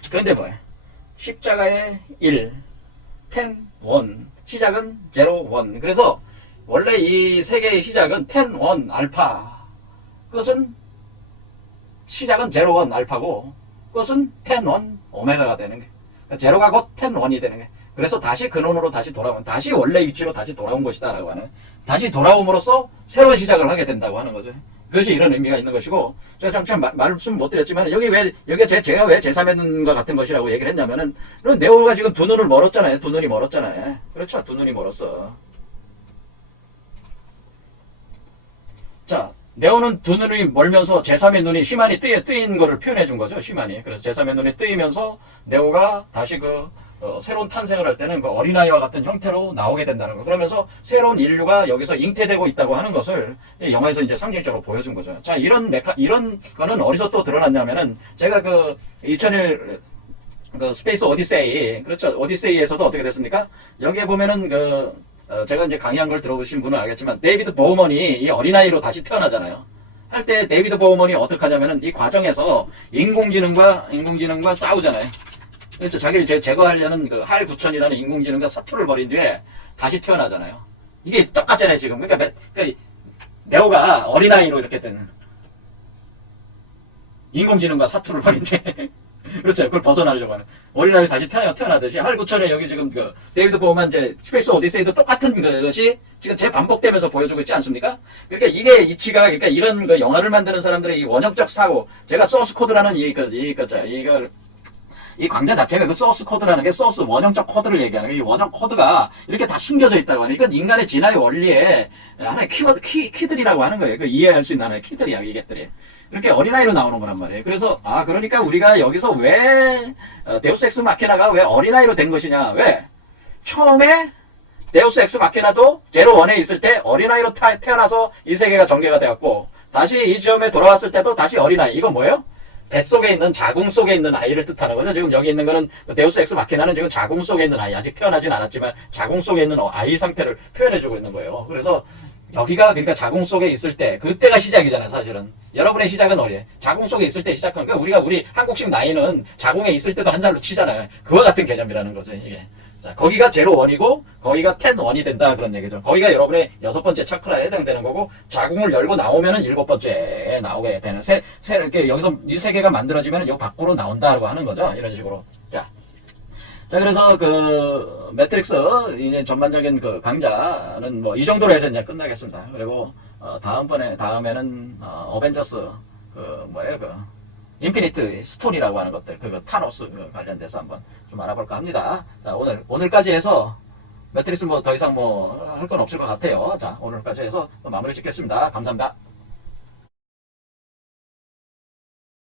그런데 뭐야? 십자가의 1, 10, 1. 시작은 0, 1. 그래서 원래 이 세계의 시작은 10, 1, 알파. 그것은 시작은 0, 1 알파고, 그것은 10, 1 오메가가 되는 게. 제로가 곧 10, 1이 되는 거예요. 그래서 다시 근원으로 다시 원래 위치로 다시 돌아온 것이다 라고 하는, 다시 돌아옴으로써 새로운 시작을 하게 된다고 하는 거죠. 그것이 이런 의미가 있는 것이고, 제가 잠깐 말씀 못 드렸지만 여기가 제가 왜 제3의 눈과 같은 것이라고 얘기를 했냐면은, 네오가 지금 두 눈을 멀었잖아요. 두 눈이 멀었잖아요. 그렇죠. 두 눈이 멀었어. 자, 네오는 두 눈이 멀면서 제3의 눈이 시만이 뜨인 거를 표현해 준 거죠. 시만이. 그래서 제3의 눈이 뜨이면서 네오가 다시 새로운 탄생을 할 때는 그 어린아이와 같은 형태로 나오게 된다는 거. 그러면서 새로운 인류가 여기서 잉태되고 있다고 하는 것을 영화에서 이제 상징적으로 보여준 거죠. 자, 이런 거는 어디서 또 드러났냐면은, 제가 2001 스페이스 오디세이, 그렇죠. 오디세이에서도 어떻게 됐습니까? 여기에 보면은 제가 이제 강의한 걸 들어보신 분은 알겠지만, 데이비드 보우먼이 이 어린아이로 다시 태어나잖아요. 할 때 데이비드 보우먼이 어떻게 하냐면은 이 과정에서 인공지능과 싸우잖아요. 그래서 자기를 제거하려는 할 9000이라는 인공지능과 사투를 벌인 뒤에 다시 태어나잖아요. 이게 똑같잖아요, 지금. 그러니까 네오가 어린아이로 이렇게 된, 인공지능과 사투를 벌인 뒤에 그렇죠. 그걸 벗어나려고 하는. 어린아이 다시 태어나듯이 할 9000에 여기 지금 데이비드 보우먼 스페이스 오디세이도 똑같은 것이 지금 재반복되면서 보여주고 있지 않습니까? 그러니까 이게 이치가, 그러니까 이런 영화를 만드는 사람들의 이 원형적 사고, 제가 소스 코드라는 이 강좌 자체가 소스 코드라는 게 소스 원형적 코드를 얘기하는 거예요. 이 원형 코드가 이렇게 다 숨겨져 있다고 하니까 인간의 진화의 원리에 하나의 키들이라고 하는 거예요. 이해할 수 있는 하나의 키들이야, 이게들이. 이렇게 어린아이로 나오는 거란 말이에요. 그래서, 그러니까 우리가 여기서 왜, 데우스 엑스 마키나가 왜 어린아이로 된 것이냐. 왜? 처음에 데우스 엑스 마키나도 제로 원에 있을 때 어린아이로 태어나서 이 세계가 전개가 되었고, 다시 이 지점에 돌아왔을 때도 다시 어린아이. 이건 뭐예요? 뱃속에 있는, 자궁 속에 있는 아이를 뜻하는 거죠. 지금 여기 있는 거는 데우스 엑스 마키나는 지금 자궁 속에 있는 아이, 아직 태어나진 않았지만 자궁 속에 있는 아이 상태를 표현해주고 있는 거예요. 그래서 여기가 그러니까 자궁 속에 있을 때, 그때가 시작이잖아요, 사실은. 여러분의 시작은 어디에? 자궁 속에 있을 때 시작한 거예요. 우리 한국식 나이는 자궁에 있을 때도 한 살로 치잖아요. 그와 같은 개념이라는 거죠, 이게. 자, 거기가 제로 원이고 거기가 10 원이 된다 그런 얘기죠. 거기가 여러분의 6번째 차크라에 해당되는 거고 자궁을 열고 나오면은 7번째에 나오게 되는 이렇게 여기서 이 세 개가 만들어지면은 요 밖으로 나온다고 하는 거죠. 이런 식으로. 자, 그래서 그 매트릭스 이제 전반적인 그 강좌는 뭐 이 정도로 해서 이제 끝나겠습니다. 그리고 다음에는 어벤져스 그 뭐예요 그 인피니트 스톤이라고 하는 것들 그거 타노스 관련돼서 한번 좀 알아볼까 합니다. 자, 오늘까지 해서 매트릭스 뭐 더 이상 뭐 할 건 없을 것 같아요. 자, 오늘까지 해서 마무리 짓겠습니다. 감사합니다.